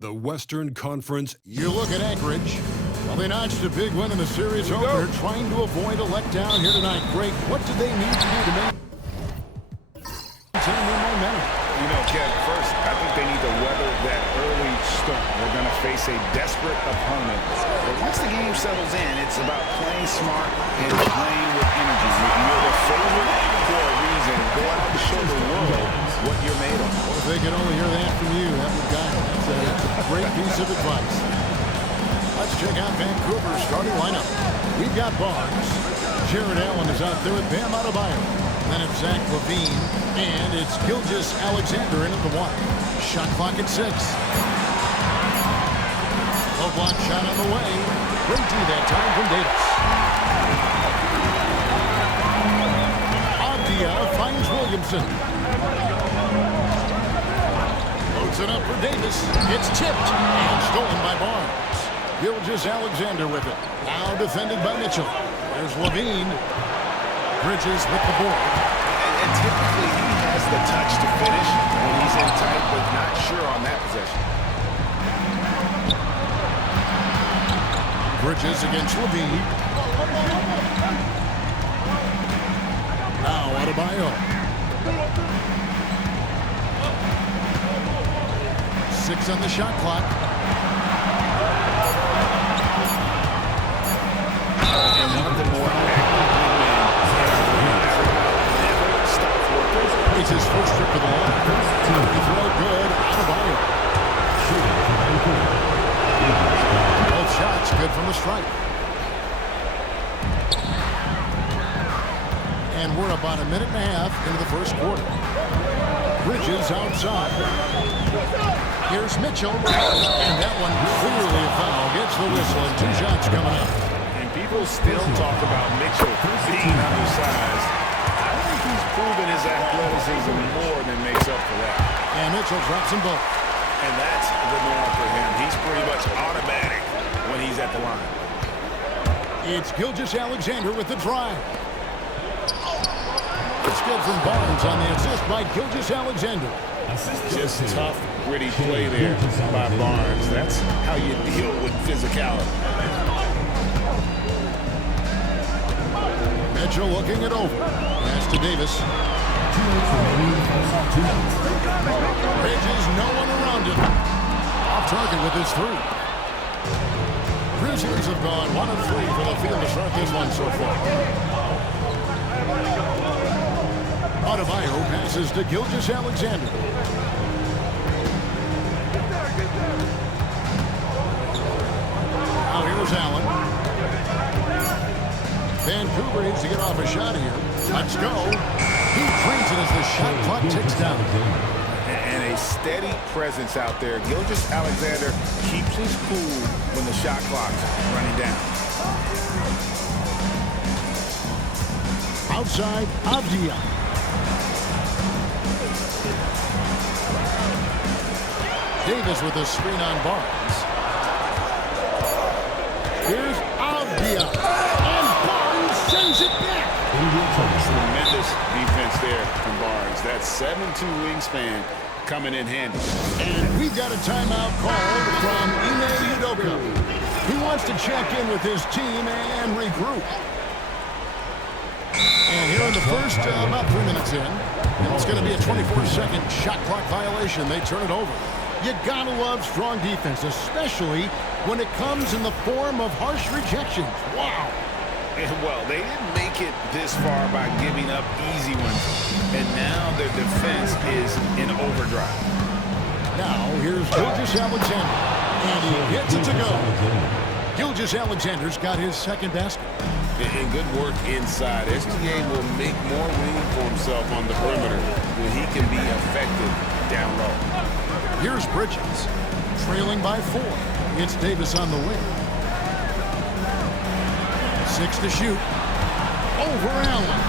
The Western Conference. You look at Anchorage. Well, they notched a big win in the series opener, trying to avoid a letdown here tonight. Greg, what do they need to do to maintain their momentum? You know, Kev, first, I think they need to weather that early storm. They're going to face a desperate opponent. But once the game settles in, it's about playing smart and playing with energy. You're the favorite for a reason. Go out and show the world what you're made of. Well, if they could only hear that from you, that would guide them. That's a great piece of advice. Let's check out Vancouver's starting lineup. We've got Barnes. Jared Allen is out there with Bam Adebayo. Then it's Zach LaVine, and it's Gilgeous Alexander in at the 1. Shot clock at 6. Low block shot on the way. Great D that time from Davis. Avdia finds Williamson. Loads it up for Davis. It's tipped and stolen by Barnes. Gilgeous Alexander with it. Now defended by Mitchell. There's LaVine. Bridges with the board. And typically he has the touch to finish when he's in tight, but not sure on that possession. Bridges against LaVine. Now Adebayo. 6 on the shot clock. And nothing more It's his first trip to the line. The throw good. Adebayo. Both shots good from the strike. And we're about a minute and a half into the first quarter. Bridges outside. Here's Mitchell. And that one clearly a foul. Gets the whistle and 2 shots coming up. And people still talk about Mitchell being undersized. I think he's proven his athleticism more than makes up for that. And Mitchell drops them both. And that's the norm for him. He's pretty much automatic when he's at the line. It's Gilgeous Alexander with the drive. It's good from Barnes on the assist by Gilgeous Alexander. Just tough, gritty play there by Barnes. That's how you deal with physicality. Mitchell looking it over. Pass to Davis. Bridges, no one around him. Off target with his 3. Grizzlies have gone 1 of 3 for the field to start this one so far. Adebayo passes to Gilgeous Alexander. Now here's Allen. Vancouver needs to get off a shot here. Let's go. He drains it as the shot clock ticks down. And a steady presence out there. Gilgeous Alexander keeps his cool when the shot clock's running down. Outside, Avdia. Davis with a screen on Barnes. Here's Avdia. And Barnes sends it back. Tremendous defense there from Barnes. That 7'2" wingspan coming in handy. And we've got a timeout called from Ime Udoka. He wants to check in with his team and regroup. And here in the first, about 3 minutes in, and it's going to be a 24-second shot clock violation. They turn it over. You gotta love strong defense, especially when it comes in the form of harsh rejections. Wow. Well, they didn't make it this far by giving up easy ones. And now their defense is in overdrive. Now, here's Gilgeous Alexander. And he hits it to go. Gilgeous Alexander's got his second basket. And good work inside. SGA will make more room for himself on the perimeter when he can be effective down low. Here's Bridges, trailing by 4. It's Davis on the wing. 6 to shoot. Over Allen.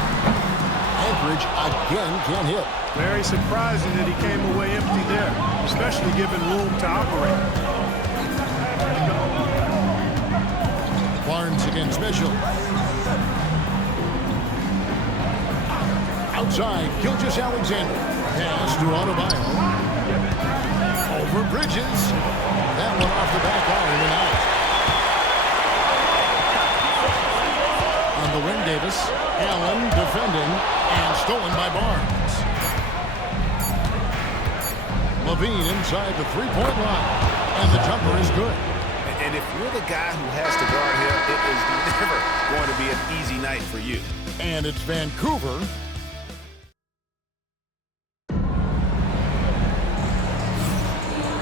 Anchorage again can't hit. Very surprising that he came away empty there, especially given room to operate. Barnes against Mitchell. Outside, Gilgeous Alexander. Pass to Adebayo. Over Bridges. this. Allen defending and stolen by Barnes. Levine inside the three-point line. And the jumper is good. And if you're the guy who has to guard him, it is never going to be an easy night for you. And it's Vancouver.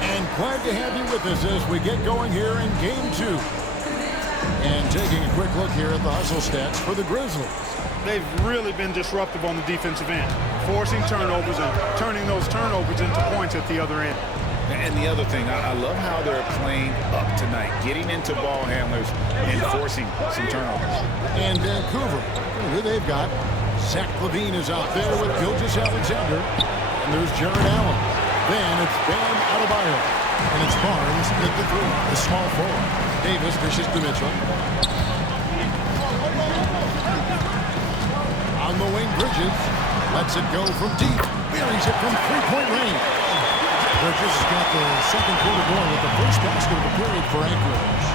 And glad to have you with us as we get going here in Game 2. And taking a quick look here at the hustle stats for the Grizzlies. They've really been disruptive on the defensive end, forcing turnovers and turning those turnovers into points at the other end. And the other thing, I love how they're playing up tonight, getting into ball handlers and forcing some turnovers. And Vancouver, who they've got, Zach LaVine is out there with Gilgeous-Alexander. And there's Jared Allen. Then it's Bam Adebayo. And it's Barnes at the three, the small forward. Davis dishes to Mitchell. On the wing, Bridges lets it go from deep. Buries it from three-point range. Bridges has got the second quarter going with the first basket of the period for Anchorage.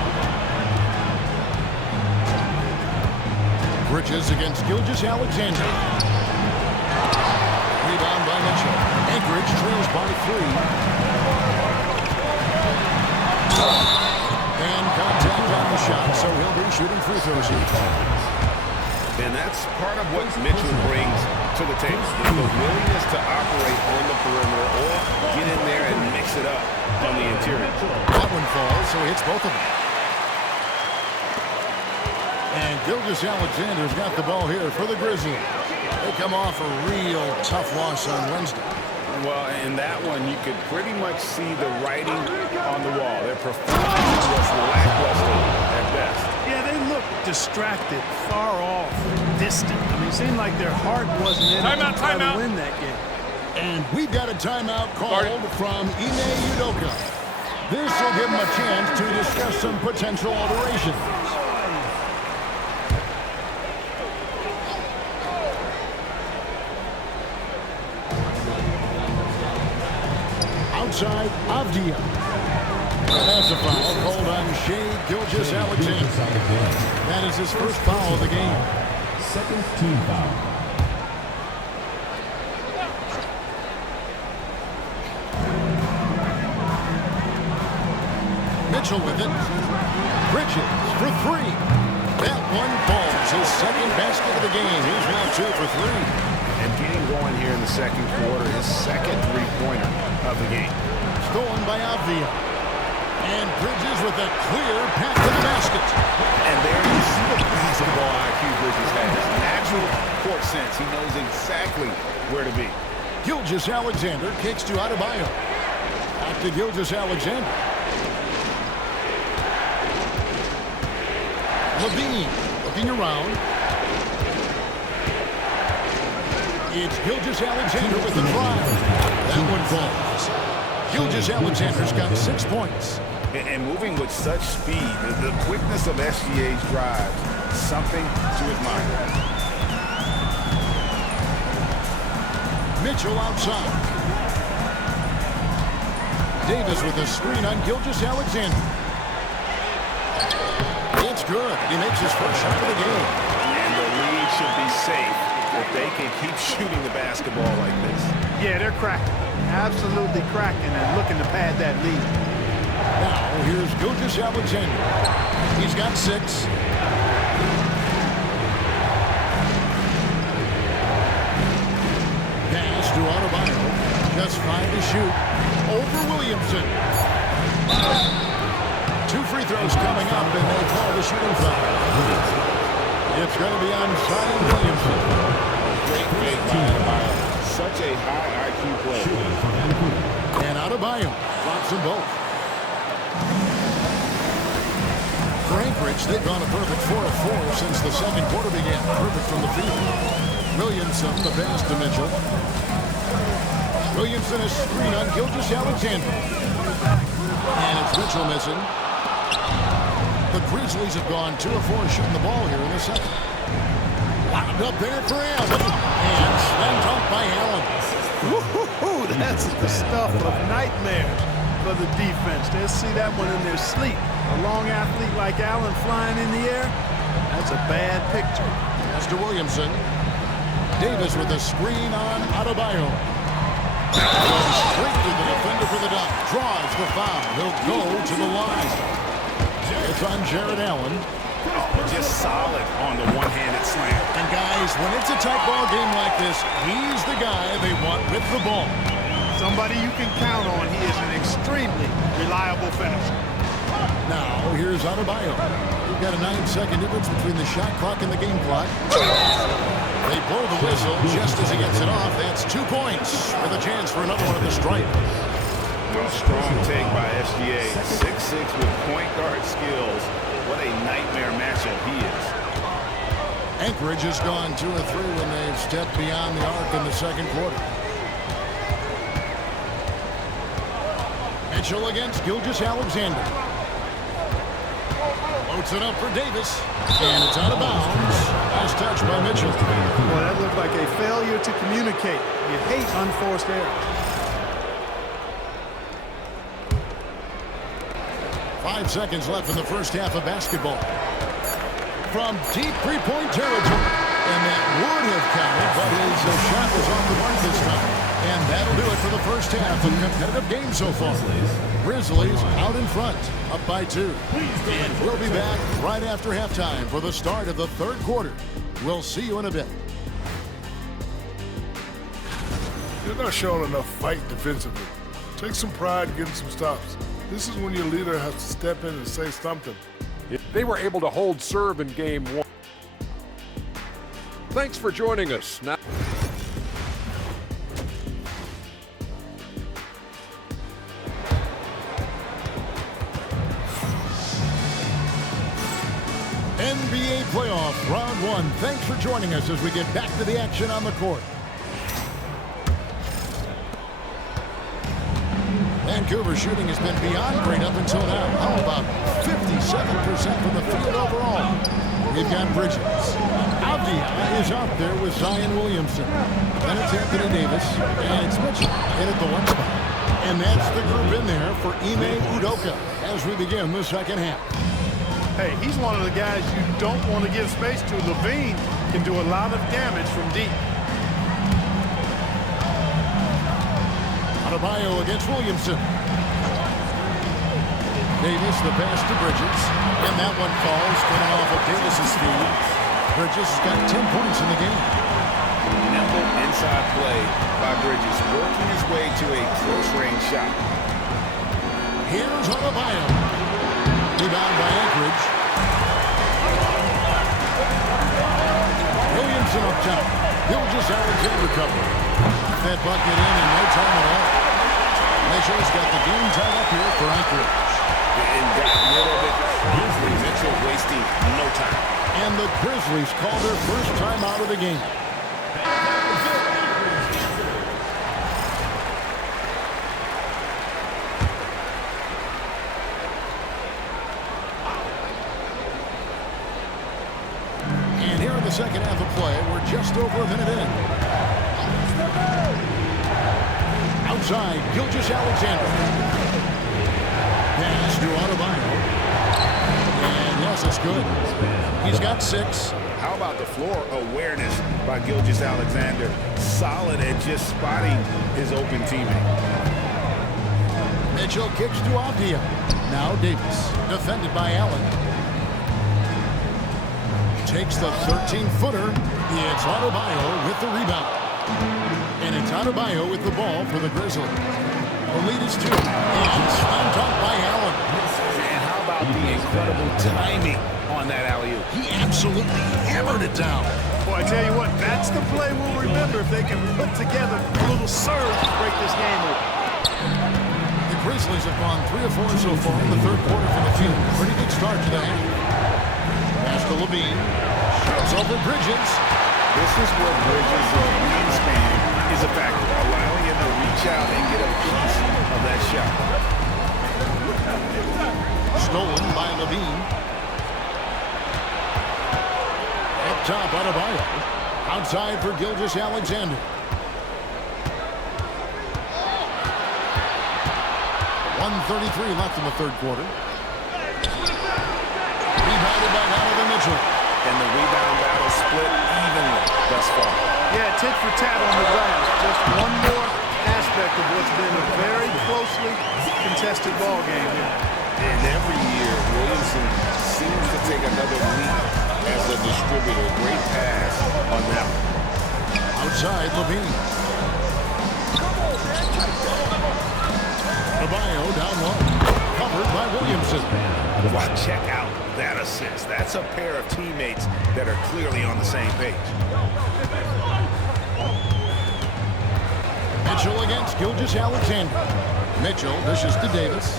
Bridges against Gilgeous-Alexander. Rebound by Mitchell. Anchorage trails by 3. And contact on the shot, so he'll be shooting free throws here. And that's part of what Mitchell brings to the table. The willingness to operate on the perimeter or get in there and mix it up on the interior. That one falls, so he hits both of them. And Gilgeous-Alexander's got the ball here for the Grizzlies. They come off a real tough loss on Wednesday. Well, in that one, you could pretty much see the writing on the wall. Their performance was lackluster at best. Yeah, they looked distracted, far off, distant. I mean, it seemed like their heart wasn't in it to try to win that game. And we've got a timeout called from Ime Udoka. This will give him a chance to discuss some potential alterations. Outside, Avdia. And that's a foul called on Shai Gilgeous-Alexander. That is his first foul of the game. Second team foul. Mitchell with it. Bridges for 3. That one falls. His second basket of the game. He's now 2 for 3. And getting going here in the second quarter, his second three-pointer of the game. Stolen by Avdia. And Bridges with a clear path to the basket. And there you see the basketball IQ Bridges has. Natural court sense. He knows exactly where to be. Gilgeous-Alexander kicks to Adebayo. Back to Gilgeous-Alexander. Levine looking around. It's Gilgeous-Alexander with the drive. That one falls. Gilgeous-Alexander's got 6 points. And moving with such speed, the quickness of SGA's drive, something to admire. Mitchell outside. Davis with a screen on Gilgeous-Alexander. It's good. He makes his first shot of the game. And the lead should be safe if they can keep shooting the basketball like this. Yeah, they're cracking. Absolutely cracking and looking to pad that lead. Now, here's Gilgeous-Alexander. He's got 6. Pass to Adebayo. Just 5 to shoot. Over Williamson. 2 free throws coming up, and they call the shooting foul. It's going to be on Zion Williamson. Great fake by Adebayo. Such a high IQ play. And Adebayo drops them both. For Anchorage, they've gone a perfect 4 of 4 since the second quarter began. Perfect from the field. Williamson, the pass to Mitchell. Williamson a screen on Gilgeous-Alexander. And it's Mitchell missing. The Grizzlies have gone 2 of 4 shooting the ball here in the second. Wound up there for Allen. And slam dunk by Allen. Woo-hoo-hoo, that's the stuff of nightmares for the defense. They'll see that one in their sleep. A long athlete like Allen flying in the air, that's a bad picture. Pass to Williamson. Davis with a screen on Adebayo. Goes straight to the defender for the dunk. Draws the foul. He'll go to the line. It's on Jared Allen. Oh, just solid on the one-handed slam. And guys, when it's a tight ball game like this, he's the guy they want with the ball. Somebody you can count on. He is an extremely reliable finisher. Now, here's Adebayo. We've got a 9-second difference between the shot clock and the game clock. They blow the whistle just as he gets it off. That's 2 points with a chance for another one at the stripe. A strong take by SGA. 6'6" with point guard skills. What a nightmare matchup he is. Anchorage has gone 2 of 3 when they've stepped beyond the arc in the second quarter. Mitchell against Gilgeous-Alexander. Loads it up for Davis. And it's out of bounds. Nice touch by Mitchell. Boy, that looked like a failure to communicate. You hate unforced errors. 5 seconds left in the first half of basketball. From deep three-point territory. And that would have counted, but his shot was off the mark this time. And that'll do it for the first half of the competitive game so far. Grizzlies out in front, up by 2. And we'll be back right after halftime for the start of the third quarter. We'll see you in a bit. You're not showing enough fight defensively. Take some pride in getting some stops. This is when your leader has to step in and say something. They were able to hold serve in game 1. Thanks for joining us. Now NBA playoff round 1. Thanks for joining us as we get back to the action on the court. Vancouver's shooting has been beyond great up until now. How about 57% from the field overall? We've got Bridges. Avdia is out there with Zion Williamson. Then it's Anthony Davis. And it's Mitchell in at the 1 spot. And that's the group in there for Ime Udoka as we begin the second half. Hey, he's one of the guys you don't want to give space to. Levine can do a lot of damage from deep. Adebayo against Williamson. Davis, the pass to Bridges. And that one falls, coming off of Davis's feed. Bridges has got 10 points in the game. Nimble inside play by Bridges, working his way to a close-range shot. Here's Adebayo. Rebound by Anchorage. Williamson up top. Gilgeous-Alexander cover. That bucket in no time at all. Mitchell's got the game tied up here for Anchorage. And got rid of it. Mitchell wasting no time. And the Grizzlies call their first time out of the game. And here in the second half of play, we're just over a minute in. Outside, Gilgeous-Alexander. Pass to Adebayo. And yes, it's good. He's got 6. How about the floor awareness by Gilgeous-Alexander? Solid at just spotting his open teammate. Mitchell kicks to Avdia. Now Davis, defended by Allen. Takes the 13-footer. It's Adebayo with the rebound. And it's Adebayo with the ball for the Grizzlies. The lead is 2. And slammed up by Allen. And how about the incredible timing on that alley-oop? He absolutely hammered it down. Boy, I tell you what, that's the play we'll remember if they can put together a little surge to break this game open. The Grizzlies have gone 3 of 4 so far in the third quarter for the field. Pretty good start to the half. Pass to Levine. Shoves over Bridges. This is where Bridges' wingspan is a factor, allowing him to reach out and get a piece of that shot. Stolen by Levine. Up top, Adebayo. Outside for Gilgeous-Alexander. 1:33 left in the third quarter. Rebounded by Donovan Mitchell. and the rebound battle split evenly thus far. Yeah, tit for tat on the glass. Just one more aspect of what's been a very closely contested ball game here. And every year, Williamson seems to take another leap as a distributor. Great pass on that one. Outside, Levine. Adebayo down low. Covered by Williamson. Wow, check out that assist. That's a pair of teammates that are clearly on the same page. Mitchell against Gilgeous-Alexander. Mitchell dishes to Davis.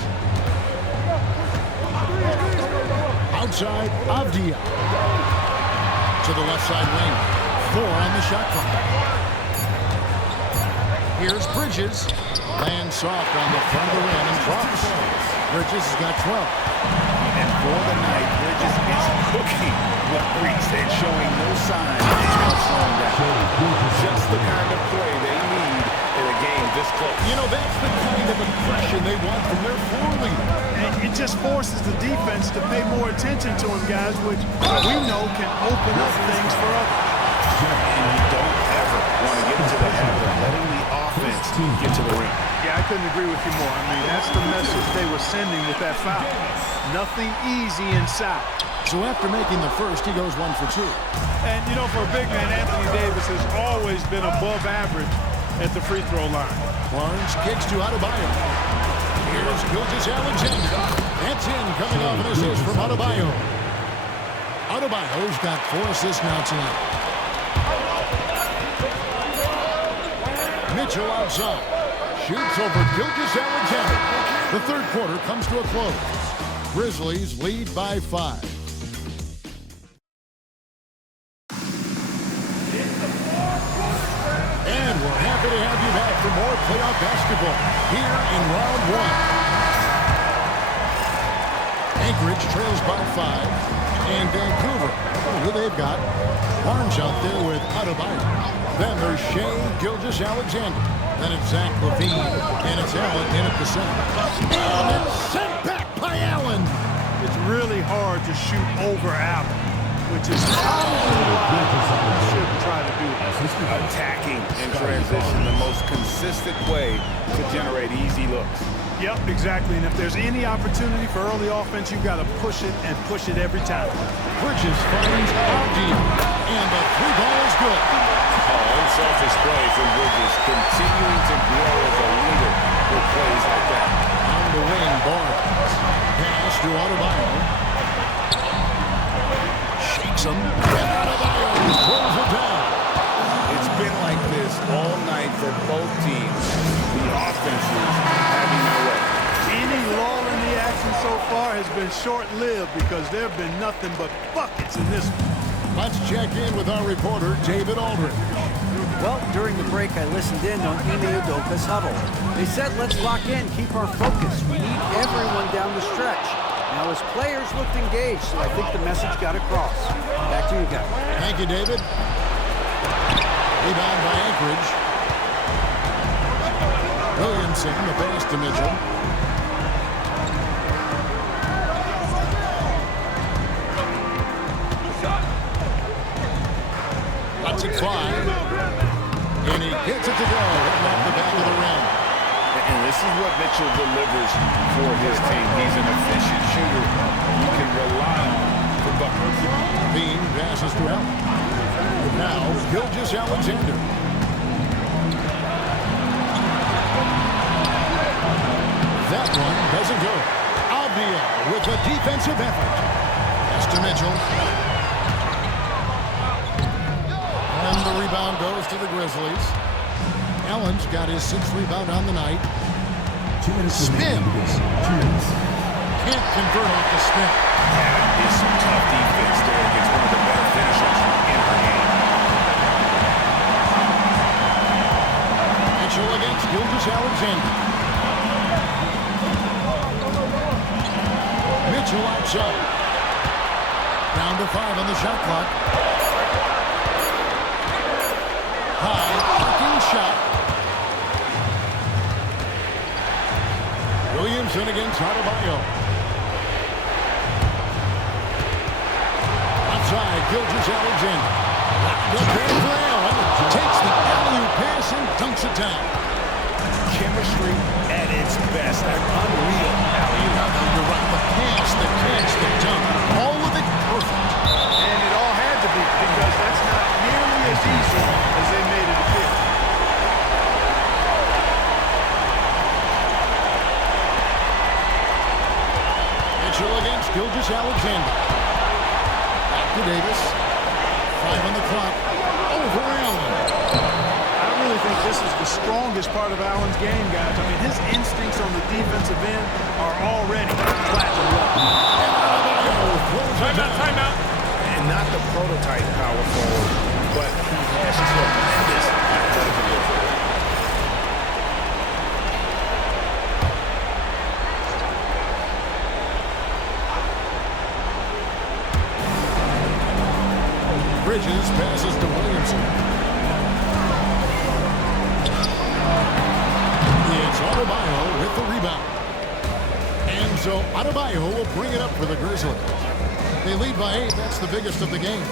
Outside, Avdia. To the left side wing. 4 on the shot clock. Here's Bridges. Lands soft on the front of the rim and drops. Bridges has got 12. And for the night, Bridges is cooking with Greece and showing no signs of slowing down. Just the kind of play they need in a game this close. You know, that's the kind of aggression they want from their floor leader. And it just forces the defense to pay more attention to him, guys, which we know can open up things for others. And you don't ever want to get into the habit of letting the offense get to the rim. Yeah, I couldn't agree with you more. I mean, that's the message they were sending with that foul. Nothing easy inside. So after making the first, he goes 1 for 2. And, you know, for a big man, Anthony Davis has always been above average at the free throw line. Barnes kicks to Adebayo. Here's Gilgeous-Alexander. That's in, coming off an assist from Adebayo. Adebayo's got 4 assists now tonight. Mitchell outside. Shoots over Gilgeous-Alexander. The third quarter comes to a close. Grizzlies lead by 5. And we're happy to have you back for more playoff basketball here in round 1. Anchorage trails by 5. And Vancouver, who they've got, Barnes out there with Adebayo. Then there's Shea Gilgeous-Alexander. Then it's Zach LaVine, and it's Allen in at the center. And it's sent back by Allen. It's really hard to shoot over Allen, which is probably why you should try to do it. Attacking in transition, the most consistent way to generate easy looks. Yep, exactly. And if there's any opportunity for early offense, you've got to push it and push it every time. Bridges finds Avdia, and the 3-ball is good. Unselfish play from Bridges, continuing to grow as a leader with plays like that. On the wing, Barnes. Pass to Adebayo. Shakes him, and Adebayo throws it down. It's been like this all night for both teams. The offenses having their way. Any lull in the action so far has been short-lived because there have been nothing but buckets in this one. Let's check in with our reporter, David Aldridge. Well, during the break, I listened in on Ime Udoka's huddle. They said, let's lock in, keep our focus. We need everyone down the stretch. Now, his players looked engaged, so I think the message got across. Back to you guys. Thank you, David. Rebound by Anchorage. Williamson, the pass to Mitchell. That's at 5. And he gets it to go right off the back of the rim. And this is what Mitchell delivers for his team. He's an efficient shooter you can rely on for buckets. Bean passes to Allen. Now, Gilgeous-Alexander. That one doesn't go. Avdia with a defensive effort. Pass to Mitchell. And the rebound goes to the Grizzlies. Allen's got his 6th rebound on the night. 2 minutes Spin. remaining. 2 minutes. Can't convert off the spin. That is some tough defense there against one of the better finishers in our game. Mitchell against Gilgeous-Alexander. Mitchell outside. Down to 5 on the shot clock. High, arcing shot. Williamson against Adebayo. Outside, Gilgeous-Alexander. Good pass for Allen. Takes the alley-oop pass and dunks it down. Chemistry at its best. An unreal alley-oop. You're right. The pass, the catch, the dunk. All of it perfect. And it all had to be, because that's not nearly as easy as they made it appear. Mitchell against Gilgeous-Alexander. Back to Davis. 5 on the clock. Over Allen. I really think this is the strongest part of Allen's game, guys. I mean, his instincts on the defensive end are already platinum level. Timeout. And not the prototype power forward, but he has tremendous athletic ability. Bridges passes to Williamson. It's Adebayo with the rebound. And so Adebayo will bring it up for the Grizzlies. They lead by 8. That's the biggest of the game.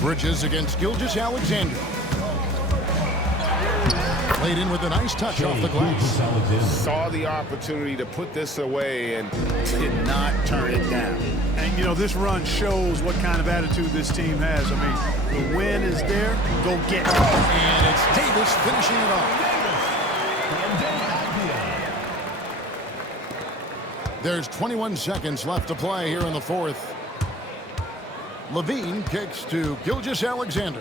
Bridges against Gilgeous-Alexander. Played in with a nice touch off the glass. Saw the opportunity to put this away and did not turn it down. And, you know, this run shows what kind of attitude this team has. I mean, the win is there. Go get it. And it's Davis finishing it off. There's 21 seconds left to play here in the fourth. Levine kicks to Gilgeous-Alexander.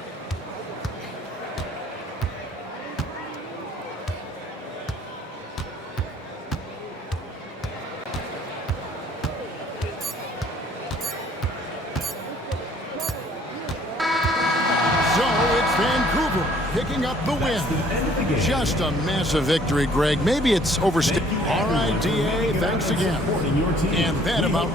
Vancouver picking up the win. Just a massive victory, Greg. Maybe it's overstated. All right, DA, thanks again. And that about